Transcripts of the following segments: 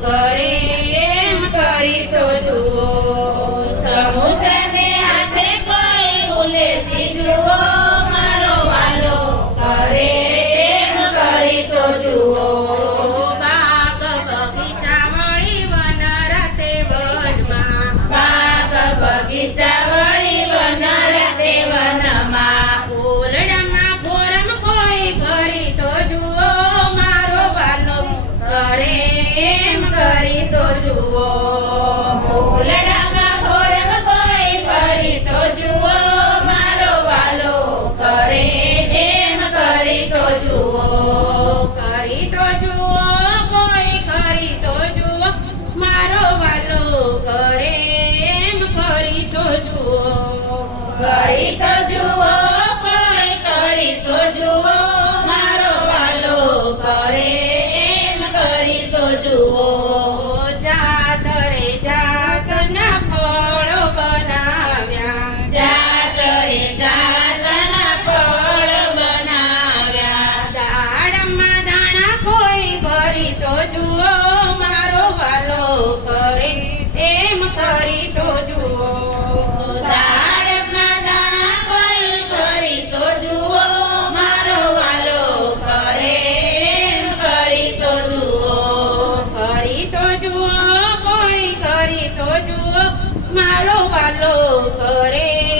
કરે એમ કરી તો તું જુઓ કોઈ ખરી તો જુઓ મારો વાલો કરે એમ કરી તો જુઓ કરી તો જુઓ કોઈ કરી તો જુઓ મારો વાલો કરે એમ કરી તો જુઓ Yeah. કરી તો જુઓ. દાડમના દાણા કોઈ કરી તો જુઓ. મારો વાલો કરે કરી તો જુઓ. કરી તો જુઓ, કોઈ કરી તો જુઓ. મારો વાલો કરે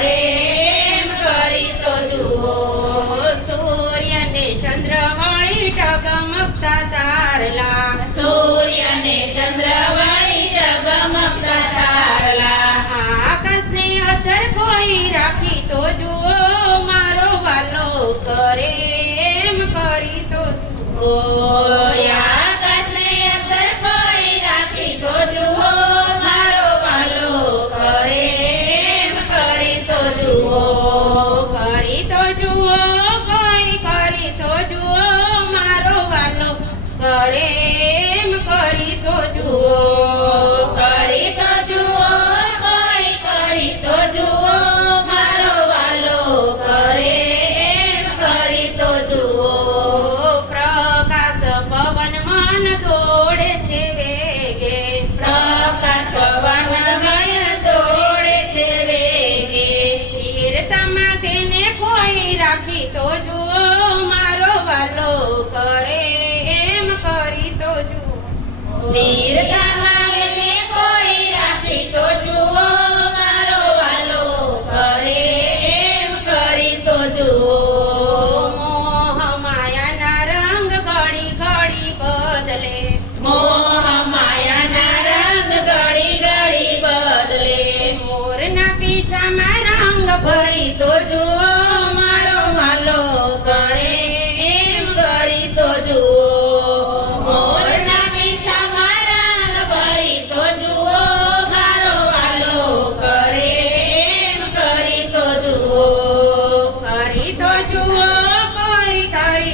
એમ કરી તો જુઓ. સૂર્યને ચંદ્રવાણી ટગમગતા તારલા. જગમગતા તારલા. અધર કોઈ રાખી તો જુઓ. મારો વાલો કરે કરી તો જુઓ. તેને કોઈ રાખી તો જુઓ મારો વાલો કરે એમ કરી તો જુઓ સ્થિરતામાં એને કોઈ રાખી તો જુઓ કરે તો જુઓ. મારો વાલો કરે એમ કરી તો જુઓ.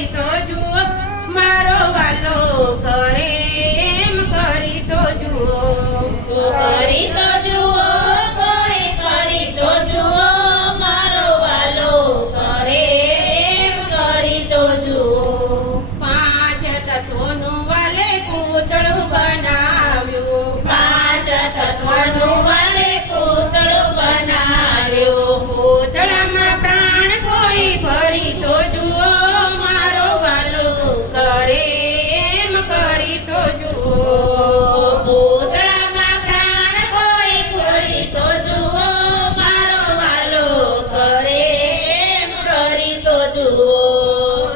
તો જુઓ મારો વાલો કરે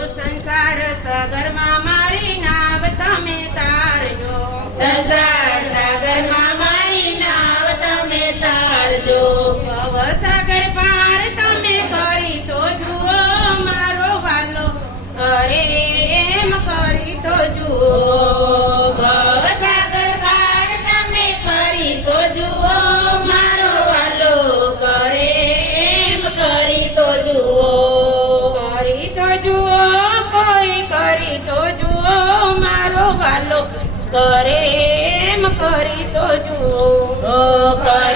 સંસાર સાગરમાં મારી નાવ તમે તારજો. સંસાર કરે એમ કરી તો જુઓ. કરે